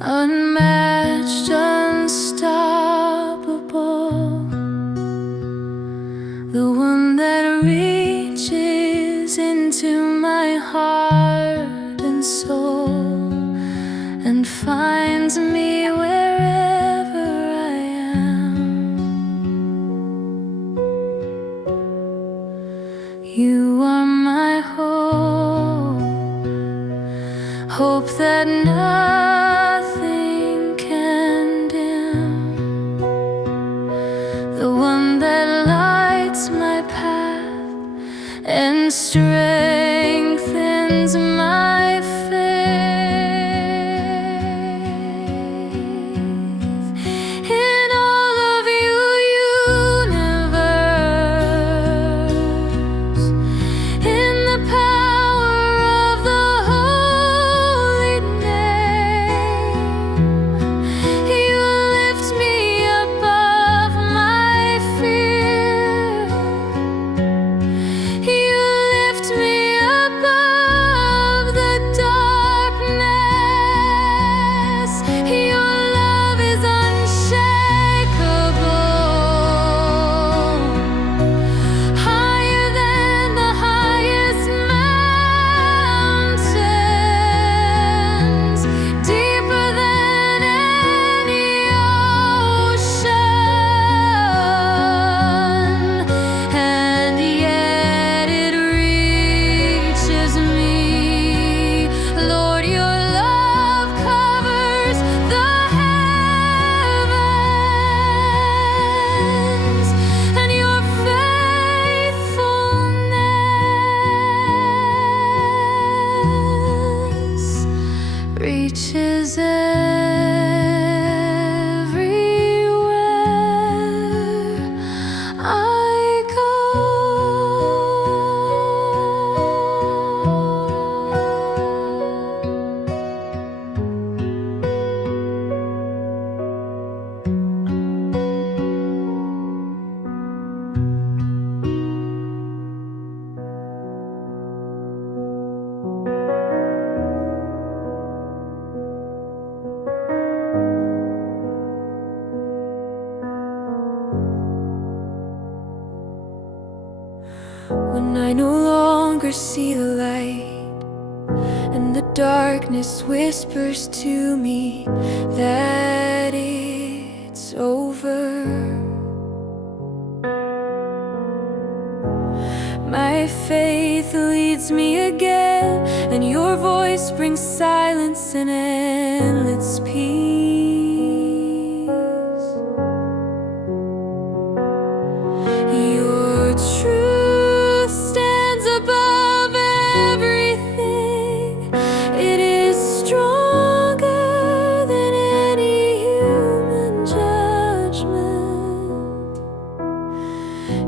unmatched, unstoppable, the one that reaches into my heart and soul and finds me wherever I am. You are my hope, hope that nothing can dim, the one that lights my path and strengthens my faith. In all of your universe, in the power of the holy name, you lift me above my fear. You lift me above the darkness. Your love is unshakable, higher than the highest mountains, deeper than any ocean, and yet it reaches me. Lord, your love covers the heavens, and your faithfulness reaches everywhere I go. When I no longer see the light, and the darkness whispers to me that it's over, my faith leads me again, and your voice brings silence and endless peace. Your truth stands above everything. It is stronger than any human judgment.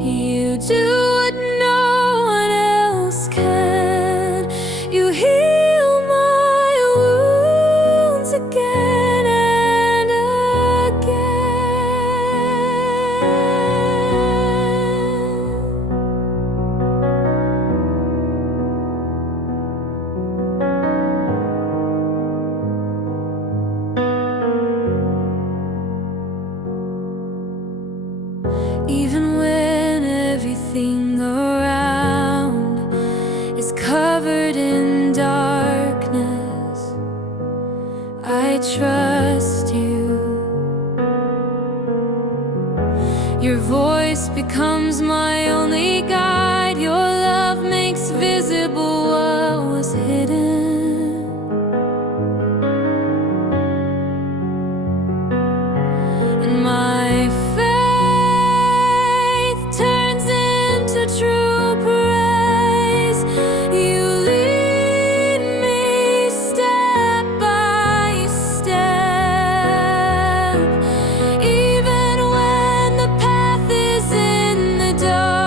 You do what no one else can. You heal my wounds again and again. Even when everything around is covered in darkness, I trust you. Your voice becomes my only guide. Your love makes visible what was hidden. And my faith turns into true praise. You lead me step by step, even when the path is in the dark.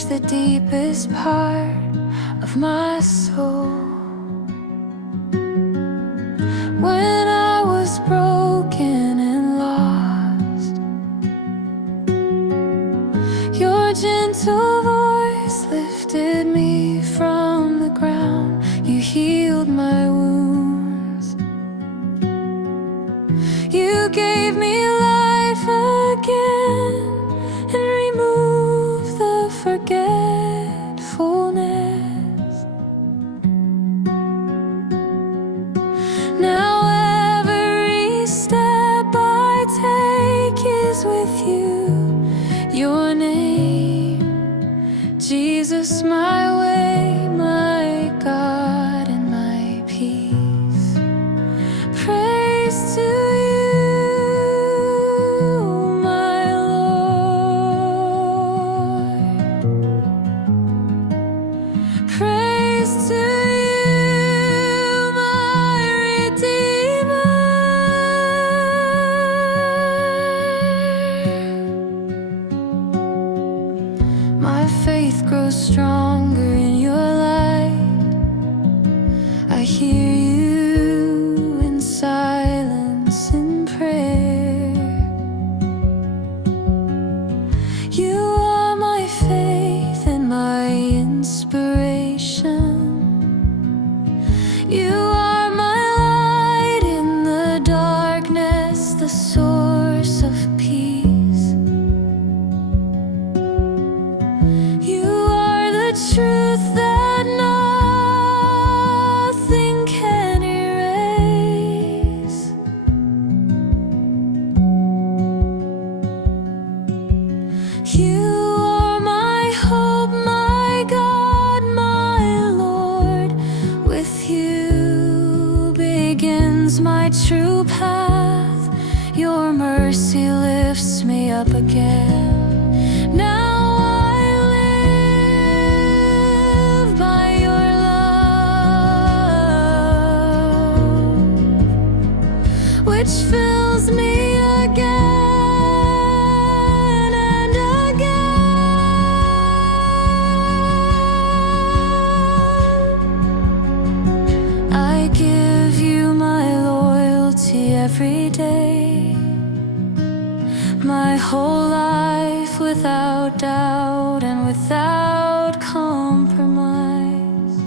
reach the deepest part of my soul. When I was broken and lost, your gentle voice lifted me from the ground. You healed my wounds. You gave me life again and removed the forgetfulness. Now every step I take is with you. Your name, Jesus, my way, my God, and my peace. Praise to you, my Lord. Praise to you, my Redeemer. My faith grows stronger in your light. I hear you in silence, in prayer. You are my faith and my inspiration. You are my light in the darkness, the source of peace. You are the truth that nothing can erase. You are my hope, my God, my Lord. With you begins my true path. Your mercy lifts me up again. Now I live by your love, which fills me again and again. I give you my loyalty every day, my whole life without doubt and without compromise.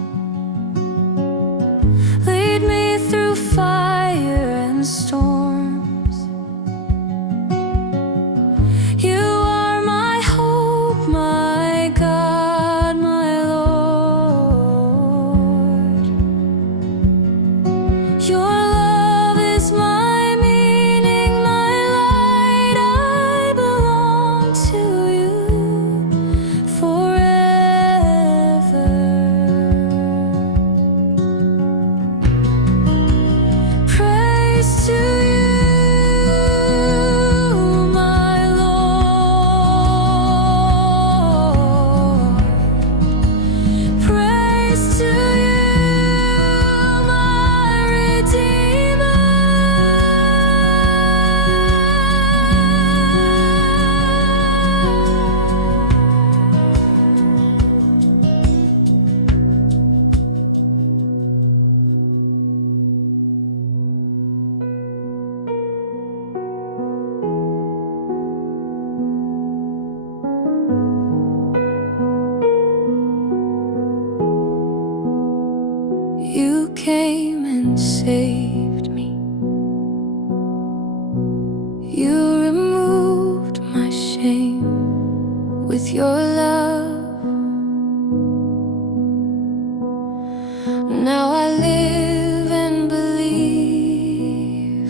Lead me through fire and storms. You are my hope, my God, my Lord. Your love is my meaning, my light. I belong to you forever. Praise to you, my Lord. Praise to you, my Redeemer. You came and saved me. You removed my shame with your love. Now I live and believe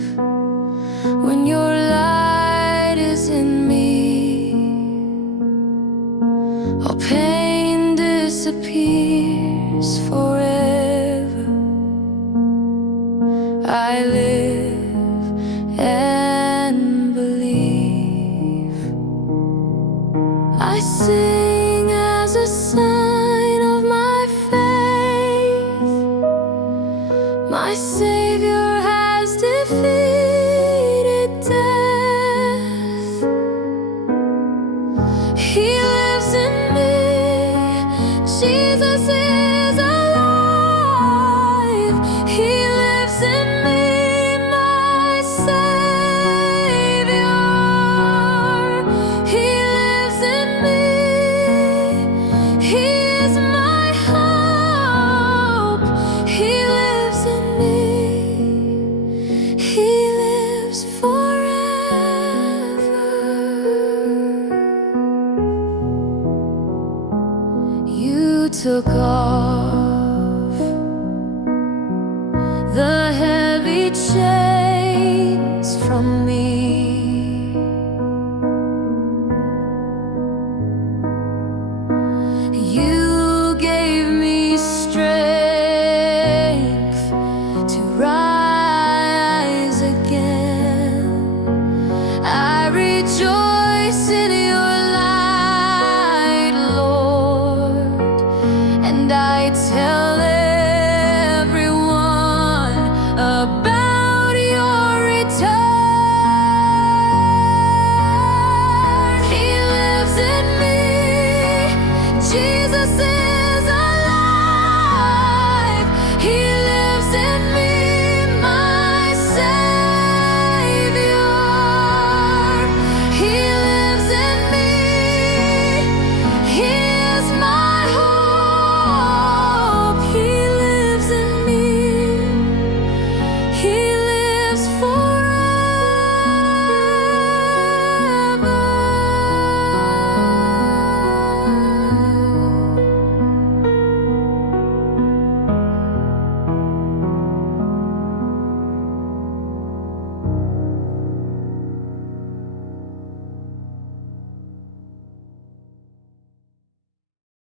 when your light is in me, all pain disappears forever. I live and believe. I sing as a sign of my faith. My Savior has defeated death. He lives in me. You took off the heavy chains from me. You gave me strength to rise again. I rejoice in your light, Lord, and I tell everyone about your return. He lives in me, Jesus.